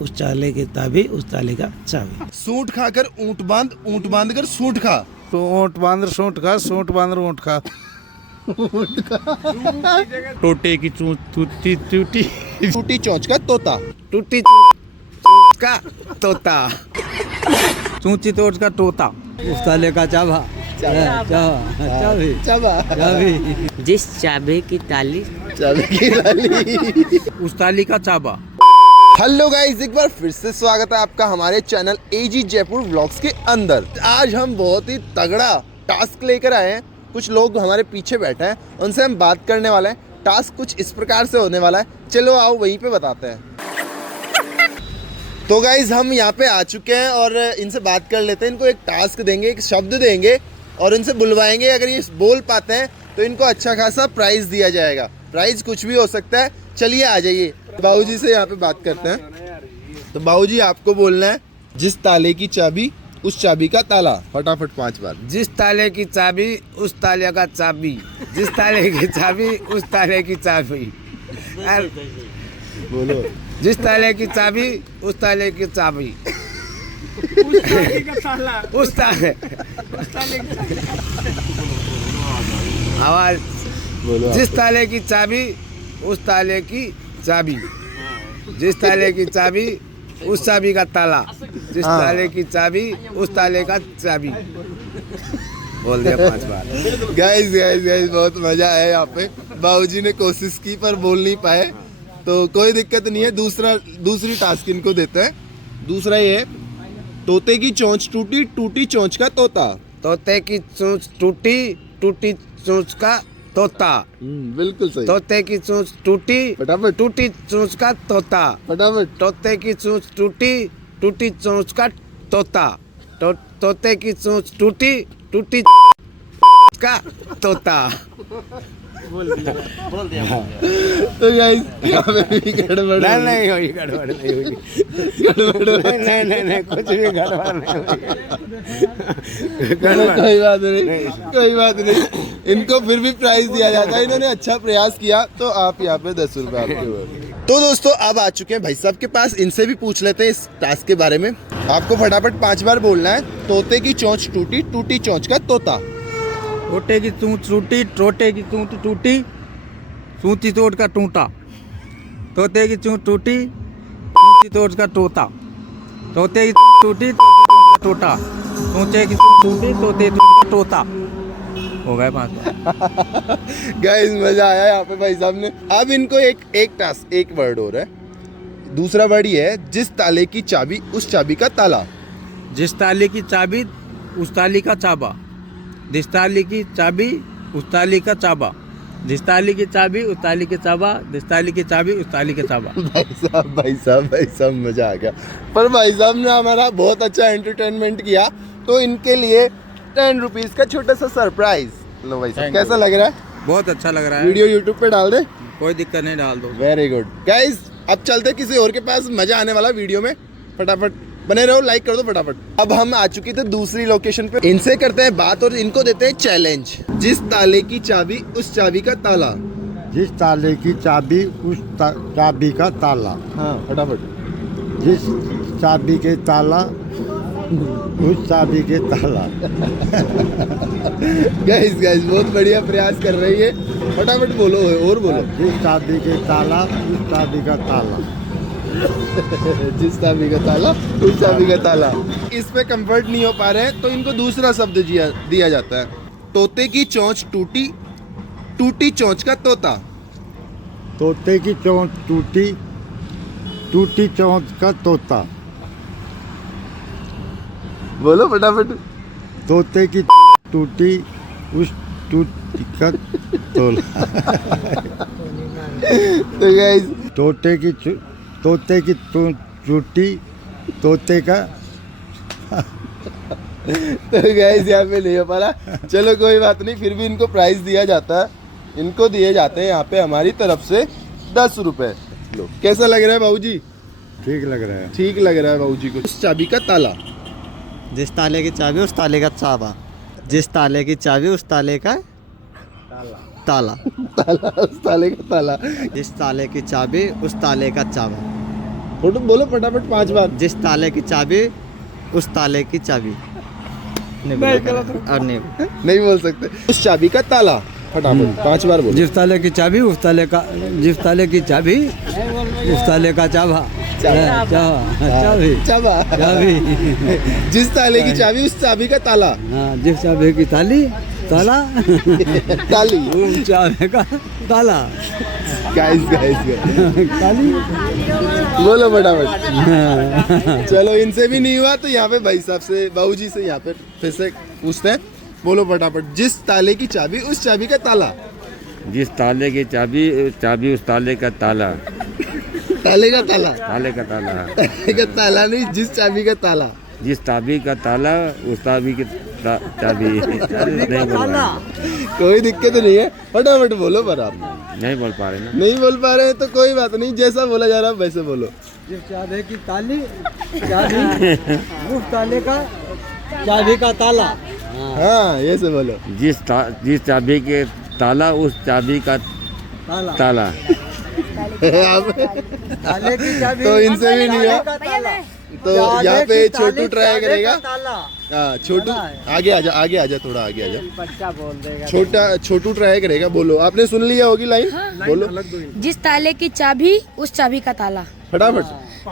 उस ताले की चाबी, उस ताले का चाबी। सूंठ खाकर ऊंट बांध कर सूंठ खा। तो ऊँट बांदर सूंठ खा, सूंठ बांदर ऊँट खा। टोटे की चूंच टूटी टूटी टूटी चोंच का तोता। टूटी का तोता, चूंची तोड़ का तोता। उस ताले का चाबा, चाबी, चाबी। जिस चाबी की ताली, उस ताली का चाबा। हेलो गाइस, एक बार फिर से स्वागत है आपका हमारे चैनल एजी जयपुर व्लॉग्स के अंदर। आज हम बहुत ही तगड़ा टास्क लेकर आए हैं। कुछ लोग हमारे पीछे बैठे हैं, उनसे हम बात करने वाले हैं। टास्क कुछ इस प्रकार से होने वाला है, चलो आओ वहीं पे बताते हैं। तो गाइस हम यहाँ पे आ चुके हैं और इनसे बात कर लेते हैं। इनको एक टास्क देंगे, एक शब्द देंगे और इनसे बुलवाएंगे। अगर ये बोल पाते हैं तो इनको अच्छा खासा प्राइज दिया जाएगा। प्राइज कुछ भी हो सकता है। चलिए आ जाइए, बाबूजी से यहाँ पे बात करते हैं। तो बाबूजी आपको बोलना है जिस ताले की चाबी उस चाबी का ताला। फटाफट 5 बार। जिस ताले की चाबी, उस ताले का चाबी। जिस ताले की चाबी, उस ताले की चाबी। बोलो। जिस ताले की चाबी, उस ताले की चाबी। उस ताले आवाज। बोलो। जिस ताले की चाबी, उस ताले की चाबी। जिस ताले की चाबी, उस चाबी का ताला। जिस ताले की चाबी, उस ताले का चाबी। बोल दिया 5 बार। गाइस गाइस गाइस बहुत मजा आया यहाँ पे। बाबूजी ने कोशिश की पर बोल नहीं पाए, तो कोई दिक्कत नहीं है। दूसरी टास्क इनको देते हैं। दूसरा ये है, तोते की चोंच टूटी, टूटी चोंच का तोता। तोते की चोंच टूटी, टूटी चोंच का तोता। बिल्कुल सही। तोते की चोंच टूटी, फटाफट। टूटी चोंच का तोता। फटाफट। तोते की चोंच टूटी, टूटी चोंच का तोता। तोते की चोंच टूटी, टूटी का तोता। तो गाइस यहाँ पे भी गड़बड़ नहीं हुई। नहीं हुई, गड़बड़ नहीं हुई। गड़बड़ नहीं कुछ भी गड़बड़ नहीं हुई। कोई बात नहीं। इनको फिर भी प्राइज दिया जाता है। इन्होंने अच्छा प्रयास किया, तो आप यहाँ पे 10 रुपए आपके हुए। तो दोस्तों अब आ चुके हैं भाई साहब के पास। इनसे भी पूछ लेते हैं इस टास्क के बारे में। आपको फटाफट 5 बार बोलना है। तोते की चोंच टूटी, टूटी चोंच का तोता। टोटे की चूंच टूटी, टोटे की चूंच टूटी, चूंची तोड़ का टूटा। तोते की चूंच टूटी, चूंची तोड़ का तोता। तोते की चूंच टूटी, तोते का टोटा। चूंचे की चूंच टूटी, तोते का टोता। हो गए 5 बार। गाइस मजा आया यहाँ पे भाई साहब ने। अब इनको एक टास्क, एक वर्ड और है। दूसरा वर्ड ये है, जिस ताले की चाबी उस चाबी का ताला। जिस ताले की चाबी, उस ताली का चाबा। जिस ताली की चाबी, उस ताली का चाबा। जिस ताली की चाबी, उस ताली के चाबा। जिस ताली की चाबी, उस ताली के चाबा। भाई साहब मजा आ गया। पर भाई साहब ने हमारा बहुत अच्छा एंटरटेनमेंट किया, तो इनके लिए 10 रुपीज का छोटा सा सरप्राइज। लो भाई साहब, कैसा लग रहा है? बहुत अच्छा लग रहा है। वीडियो यूट्यूब पे डाल दे? कोई दिक्कत नहीं, डाल दो। Very good guys. अब चलते किसी और के पास, मजा आने वाला वीडियो में। फटाफट बने रहो, लाइक कर दो फटाफट। अब हम आ चुके थे दूसरी लोकेशन पे। इनसे करते हैं बात और इनको देते हैं चैलेंज। जिस ताले की चाबी उस चाबी का ताला। जिस ताले की चाबी उस चाबी का ताला। हाँ फटाफट। जिस चाबी के ताला उस चाबी के ताला। गाइस बहुत बढ़िया प्रयास कर रही है। फटाफट बोलो और बोलो। जिस चाबी के ताला उस चाबी का ताला। जिस चाबी का ताला उस चाबी का ताला। इस पे कंफर्ट नहीं हो पा रहे हैं, तो इनको दूसरा शब्द दिया जाता है। तोते की चोंच टूटी, टूटी चोंच का तोता। तोते की चोंच टूटी, टूटी चोंच का तोता। बोलो फटाफट। तोते की टूटी, उस टूटी का तोला। तो गाइस तोते की टूटी, तोते का। तो गाइस यहाँ पे नहीं हो पा रहा। चलो कोई बात नहीं, फिर भी इनको प्राइज दिया जाता है। इनको दिए जाते हैं यहाँ पे हमारी तरफ से 10 रुपए। लो, कैसा लग रहा है बाबूजी? ठीक लग रहा है। ठीक लग रहा है बाबूजी को। उस चाबी का ताला। जिस ताले की चाबी उस ताले का चाबा। जिस ताले की चाबी उस ताले का ताला। ताला, उस ताले का ताला। जिस ताले की चाबी उस ताले का चाबा। फोटो बोलो फटाफट 5 बार। जिस ताले की चाबी उस ताले की चाबी। नहीं बोला और नहीं नहीं बोल सकते। उस चाबी का ताला, फटाफट 5 बार बोलो। जिस ताले की चाबी उस ताले का, जिस ताले की चाबी उस ताले का चाबा। चाबी चाबा। चाबी। जिस ताले की चाबी उस चाबी का ताला। हाँ, जिस चाबी की ताली ताला ताली। उस चाबी का ताला। गाइस ताली। बोलो फटाफट। चलो इनसे भी नहीं हुआ तो यहाँ पे भाई साहब से, बाबूजी से यहाँ पे फिर से पूछते हैं। बोलो फटाफट। जिस ताले की चाबी उस चाबी का ताला। जिस ताले की चाबी चाबी उस ताले का ताला। ताले का ताला। ताले का ताला। ताले का ताला नहीं, जिस चाबी का ताला। जिस चाबी का ताला उस चाबी की चाबी। नहीं बोल पा कोई दिक्कत नहीं है, फटाफट बोलो। पर आप रहे, नहीं बोल पा रहे ना। नहीं बोल पा रहे हैं तो कोई बात नहीं, जैसा बोला जा रहा है वैसे बोलो। जिस चाबी की ताली चाबी उस ताले का चाबी का ताला। हाँ ये से बोलो। जिस चाबी के ताला उस चाबी का ताला। ताला। ताले की चाबी तो इनसे भी नहीं हुआ तो यहाँ पे छोटू ट्राई करेगा। हाँ छोटू आगे आजा, आगे आजा, थोड़ा आगे आजा। बच्चा बोल देगा। छोटू ट्राई करेगा। बोलो, आपने सुन लिया होगी लाइन। बोलो जिस ताले की चाबी उस चाबी का ताला। फटाफट।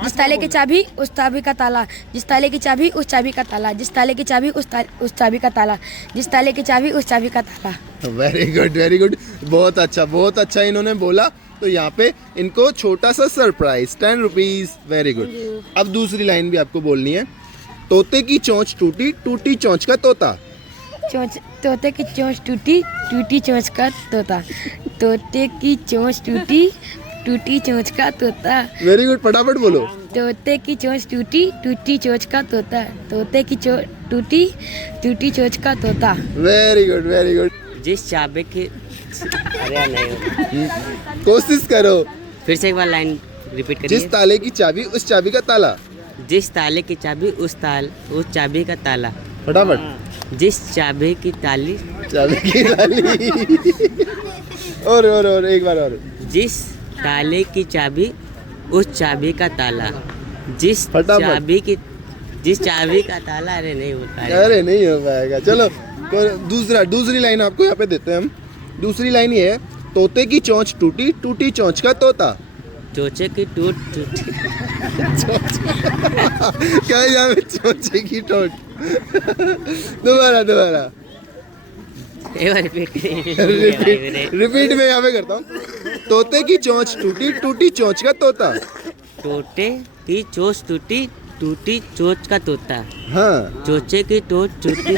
जिस ताले की चाबी उस चाबी का ताला। जिस ताले की चाबी उस चाबी का ताला। जिस ताले की चाबी उस चाबी का ताला। जिस ताले की चाबी उस चाबी का ताला। Very good, very good. बहुत अच्छा, बहुत अच्छा इन्होंने बोला। तो यहाँ पे इनको छोटा सा सरप्राइज 10 रुपीज। Very good. अब दूसरी लाइन भी आपको बोलनी है। तोते की चोंच टूटी, टूटी चोंच का तोता। तोते की चोंच टूटी, टूटी चोंच का तोता। तोते की चोंच टूटी, टूटी चोंच का तोता। वेरी गुड, फटाफट बोलो। तोते की चोंच टूटी, टूटी चोंच का तोता। तोते की चोंच टूटी, टूटी चोंच का तोता। Very good, very good. जिस चाबी की, अरे नहीं, कोशिश करो। फिर से एक बार लाइन रिपीट करिए। जिस ताले की चाबी उस चाबी का ताला। जिस ताले की चाबी उस चाबी का ताला। फटाफट। जिस चाबी की ताली, चाबी की ताली। और एक बार और। जिस ताले की चाबी उस चाबी का ताला। जिस फटाफट। जिस चाबी का ताला। अरे नहीं हो पाएगा। अरे नहीं हो पाएगा। चलो दूसरी लाइन आपको यहाँ पे देते हैं हम। दूसरी लाइन ये है। तोते की चोंच टूटी, टूटी चोंच का तोता। चोचे की टूटी। क्या यहाँ पे चोचे की टोट। दोबारा एक बार रिपीट करिए। रिपीट में यहाँ पे करता हूँ। तोते की चोंच टूटी, टूटी चोंच का तोता। तोते की चोंच टूटी, टूटी चोंच का तोता। हाँ। चोचे की टोट टूटी।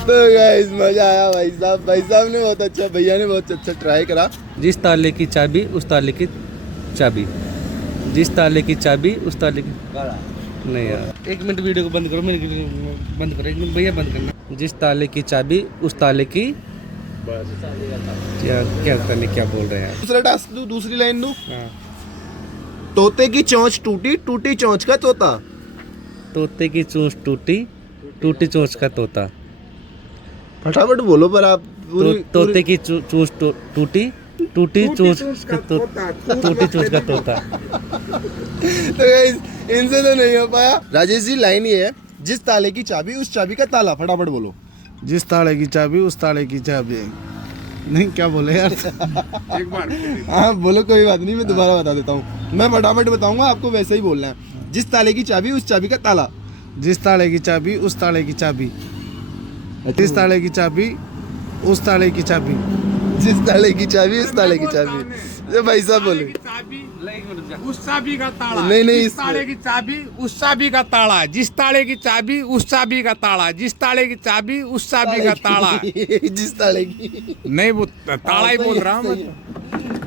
तो गाइस मजा आया भाई साहब ने बहुत अच्छा, भैया ने बहुत अच्छा ट्राई करा। जिस ताले की चाबी उस ताले की चाबी। जिस ताले की चाबी उस ताले की, नहीं यार, 1 मिनट वीडियो को बंद करो, मेरे बंद करो 1 मिनट भैया, बंद करना। जिस ताले की चाबी उस ताले की, क्या पता नहीं क्या बोल रहे हैं। दूसरा टास्क दूं, दूसरी लाइन दूं। तोते की चोंच टूटी, टूटी चोंच का तोता। तोते की चोंच टूटी, टूटी चोंच का तोता। फटाफट बोलो पर आप। तोते की चोंच टूटी, टूटी चोंच का तोता। टूटी चोंच का तोता। तो गाइस इनसे तो नहीं हो पाया। राजेश जी लाइन ये है। जिस ताले की चाबी उस चाबी का ताला। फटाफट बोलो। जिस ताले की चाबी उस ताले की चाबी। नहीं क्या बोले यार। एक बार। हाँ बोलो, कोई बात नहीं, मैं दोबारा बता देता हूँ। मैं फटाफट बताऊंगा, आपको वैसे ही बोलना है। जिस ताले की चाबी उस चाबी का ताला। जिस ताले की चाबी उस ताले की चाबी। जिस ताले की चाबी उस ताले की चाबी। जिस ताले की चाबी उस ताले की चाबी। ये भाई साहब बोले। उस चाबी का ताला। नहीं, जिस ताले की चाबी उस चाबी का ताला। जिस ताले की चाबी उस चाबी का ताला। जिस ताले की चाबी उस चाबी का ताला। जिस ताले की, नहीं वो ताला ही बोल रहा हूँ मैं।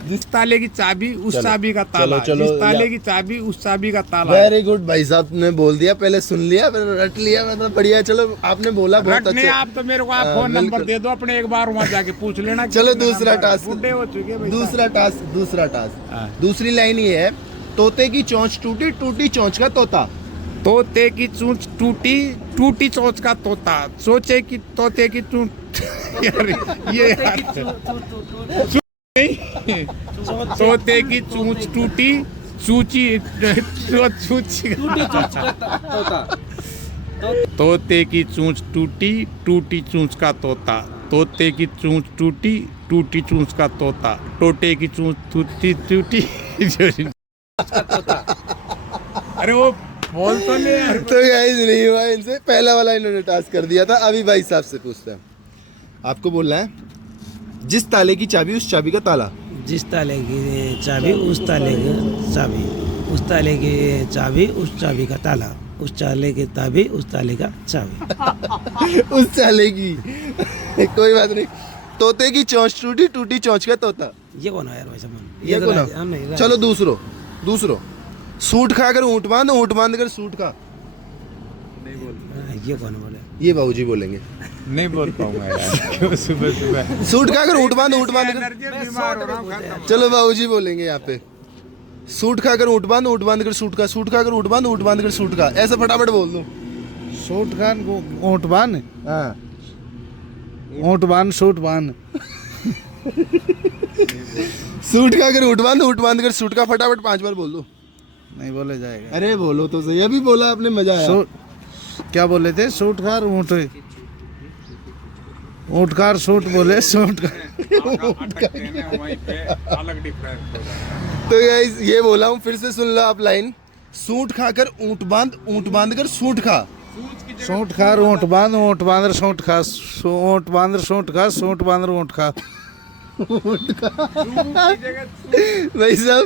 जिस ताले की चाबी उस चाबी का ताला। चलो, जिस ताले की चाबी उस चाबी का ताला। Very good. भाई साहब ने बोल दिया, पहले सुन लिया फिर रट लिया, मतलब बढ़िया। चलो आपने बोला बहुत रटने अच्छा। आप तो मेरे को आप फोन नंबर दे दो अपने, एक बार वहाँ जाके पूछ लेना। चलो दूसरा टास्क। बुढ़े हो चुके हैं भाई। दूसरा टास्क। दूसरी लाइन ये है। तोते की चोंच टूटी, टूटी चोंच का तोता। तोते की चोंच टूटी, टूटी चोंच का तोता। सोचे कि तोते की चोंच। यार ये तोते की चूंच टूटी चूची चूची तोते की चूंच टूटी टूटी चूंच का तोता तोते की चूंच टूटी टूटी चूंच का तोता टोटे की चूंच टूटी टूटी अरे वो बोल तो नहीं यार। तो गाइस नहीं हुआ इनसे, पहला वाला इन्होंने टास्क कर दिया था। अभी भाई साहब से पूछते हैं, आपको बोलना है जिस ताले की चाबी उस चाबी का ताला। जिस ताले की चाबी उस ताले की चाबी, उस ताले की चाबी उस चाबी का ताला, उस ताले की चाबी उस ताले का चाबी। उस ताले की कोई बात नहीं। तोते की चोंच टूटी टूटी चोंच का तोता, ये कौन है यार भाई साहब? ये कौन? चलो दूसरो सूट खा कर ऊँट बांध कर सूट खा। ये कौन बोले? ये बाबूजी बोलेंगे। नहीं बोल पाऊंगा यार क्यों सुबह सूट खा कर ऊँट बांध कर। चलो बाबूजी बोलेंगे यहाँ पे, सूट खा कर ऊँट बांध कर सूट का, सूट खा कर ऊँट बांध कर सूट का। ऐसा फटाफट बोल दूं। सूट खान को ऊँट बान, हाँ ऊँट बान सूट बान। सूट खा कर ऊँट बांध कर सूट का। फटाफट 5 बार बोल दो। नहीं बोले जाएगा। अरे बोलो तो सही, अभी बोला आपने, मजा आया। सूट क्या बोले थे? सूट खार ऊँट, ऊँट खार सूट बोले, सूट अलग डिफरेंस। तो गाइस ये बोला हूँ, फिर से सुन लो आप लाइन। सूट खाकर ऊँट बांध कर सूट खा। सूट खार ऊँट बांध सूट खा, ऊँट बांध सूट खा, सूट बांध ऊँट खा। भाई साहब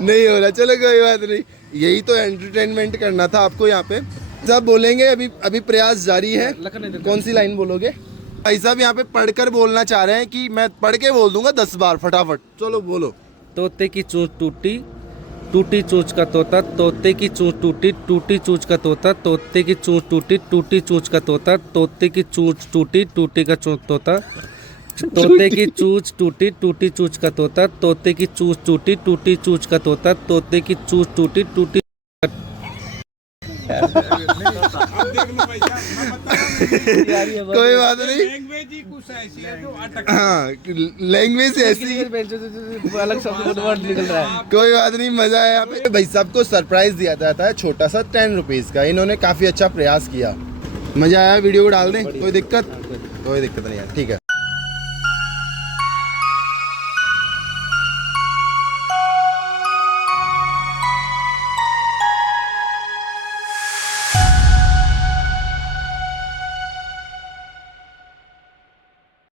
नहीं हो रहा। चलो कोई बात नहीं, यही तो एंटरटेनमेंट करना था आपको यहाँ पे। साहब बोलेंगे, अभी प्रयास जारी है। कौन सी लाइन बोलोगे? भाई साहब यहाँ पे पढ़कर बोलना चाह रहे हैं कि मैं पढ़ के बोल दूंगा 10 बार। फटाफट चलो बोलो। तोते की चोंच टूटी टूटी चोंच का तोता, तोते की चोंच टूटी टूटी चोंच का तोता, तोते की चोंच टूटी टूटी चोंच का तोता, तोते की चोंच टूटी टूटी का चोंच तोता, तोते की चूंच टूटी टूटी चूंच का तोता, तोते की चूंच टूटी टूटी चूंच का तोता, तोते की चूंच टूटी टूटी। कोई बात नहीं, लैंग्वेज ही कुछ ऐसी है जो अटक। हाँ लैंग्वेज ऐसी। अलग शब्द वर्ड निकल रहा है। कोई बात नहीं, मजा है यहाँ पे। भाई साहब को सरप्राइज दिया जाता है छोटा सा 10 रुपीज़ का। इन्होंने काफी अच्छा प्रयास किया, मजा आया। वीडियो को डाल दें, कोई दिक्कत नहीं है, ठीक है।